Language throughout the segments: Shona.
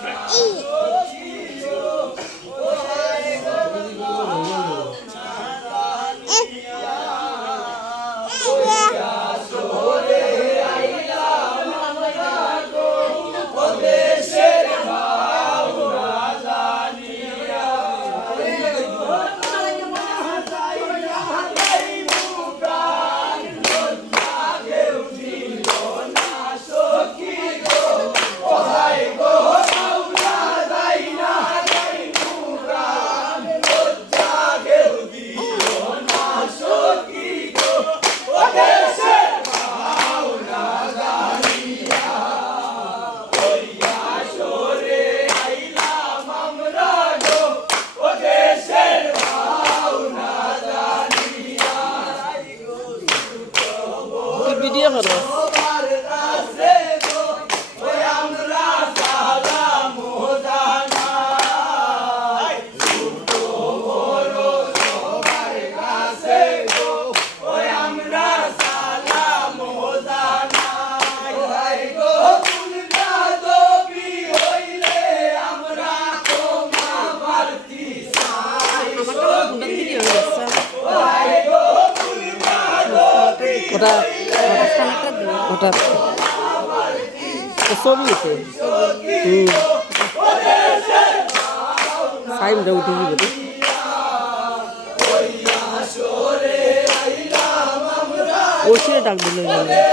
Ih! Oh. usobise hayi mnda udivile ushile takubulelele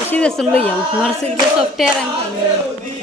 ushile sulu yam marsikile softeran